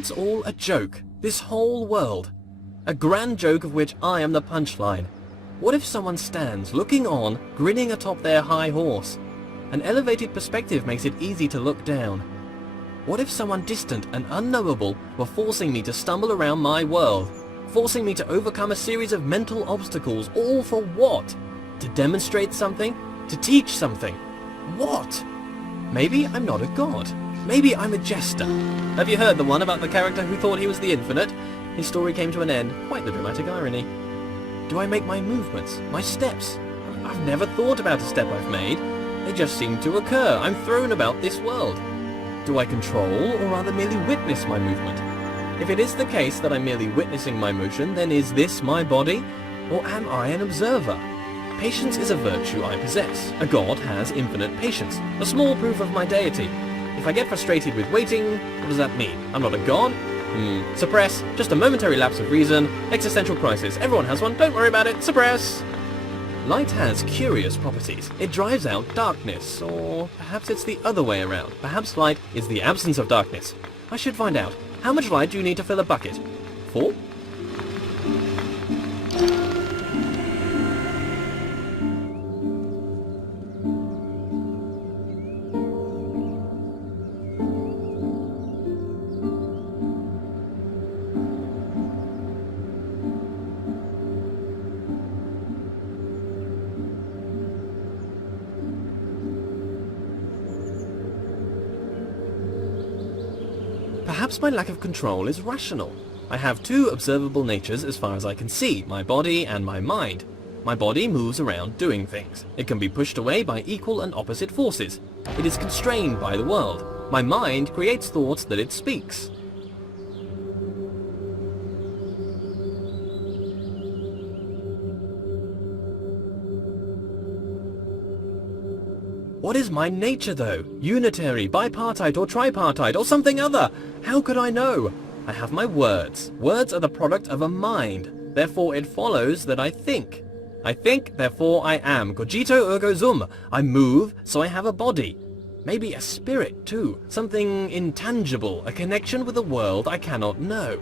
it's all a joke? This whole world? A grand joke of which I am the punchline. What if someone stands, looking on, grinning atop their high horse? An elevated perspective makes it easy to look down. What if someone distant and unknowable were forcing me to stumble around my world? Forcing me to overcome a series of mental obstacles, all for what? To demonstrate something? To teach something? What? Maybe I'm not a god. Maybe I'm a jester. Have you heard the one about the character who thought he was the infinite? His story came to an end. Quite the dramatic irony. Do I make my movements? My steps? I've never thought about a step I've made. They just seem to occur. I'm thrown about this world. Do I control, or rather merely witness my movement? If it is the case that I'm merely witnessing my motion, then is this my body? Or am I an observer? Patience is a virtue I possess. A god has infinite patience. A small proof of my deity. If I get frustrated with waiting, what does that mean? I'm not a god? Suppress. Just a momentary lapse of reason. Existential crisis. Everyone has one. Don't worry about it. Suppress. Light has curious properties. It drives out darkness. Or perhaps it's the other way around. Perhaps light is the absence of darkness. I should find out. How much light do you need to fill a bucket? 4? Perhaps my lack of control is rational. I have two observable natures as far as I can see, my body and my mind. My body moves around doing things. It can be pushed away by equal and opposite forces. It is constrained by the world. My mind creates thoughts that it speaks. What is my nature though? Unitary, bipartite or tripartite or something other? How could I know? I have my words. Words are the product of a mind. Therefore it follows that I think. I think, therefore I am. Cogito ergo sum. I move, so I have a body. Maybe a spirit too. Something intangible, a connection with a world I cannot know.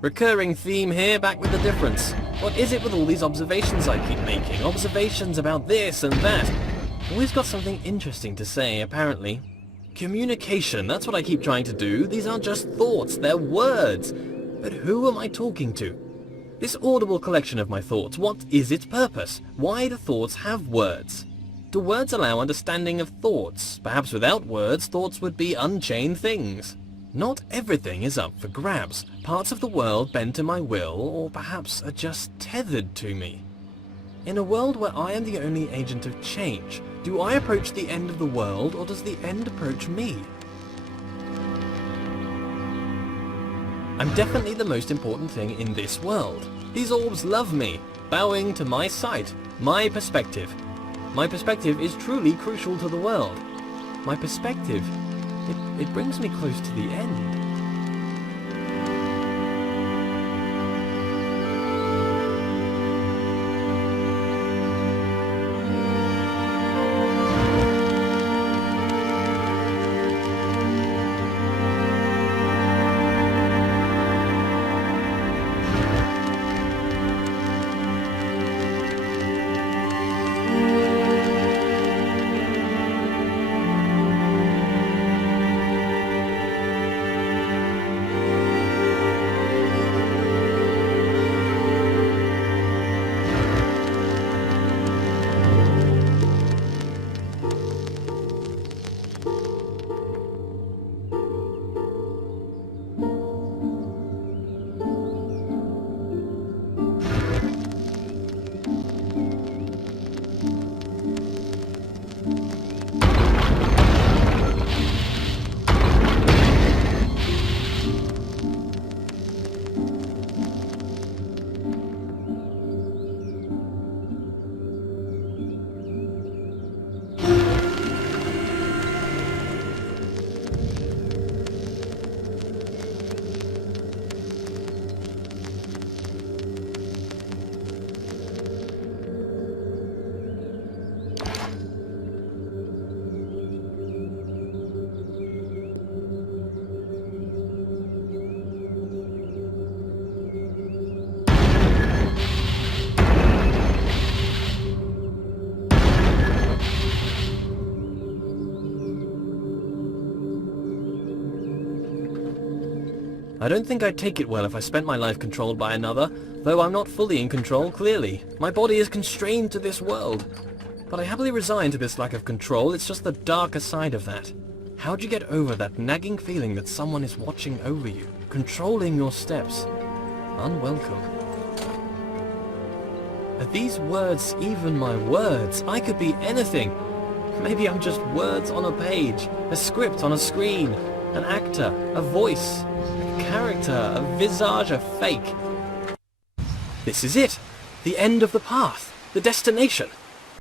Recurring theme here, back with the difference. What is it with all these observations I keep making? Observations about this and that. Always got something interesting to say, apparently. Communication, that's what I keep trying to do. These aren't just thoughts, they're words. But who am I talking to? This audible collection of my thoughts, what is its purpose? Why do thoughts have words? Do words allow understanding of thoughts? Perhaps without words, thoughts would be unchained things. Not everything is up for grabs. Parts of the world bend to my will, or perhaps are just tethered to me. In a world where I am the only agent of change, do I approach the end of the world, or does the end approach me? I'm definitely the most important thing in this world. These orbs love me, bowing to my sight, my perspective. My perspective is truly crucial to the world. My perspective, it brings me close to the end. I don't think I'd take it well if I spent my life controlled by another, though I'm not fully in control, clearly. My body is constrained to this world. But I happily resign to this lack of control, it's just the darker side of that. How'd you get over that nagging feeling that someone is watching over you, controlling your steps? Unwelcome. Are these words even my words? I could be anything. Maybe I'm just words on a page, a script on a screen, an actor, a voice, a character, a visage, a fake. This is it! The end of the path! The destination!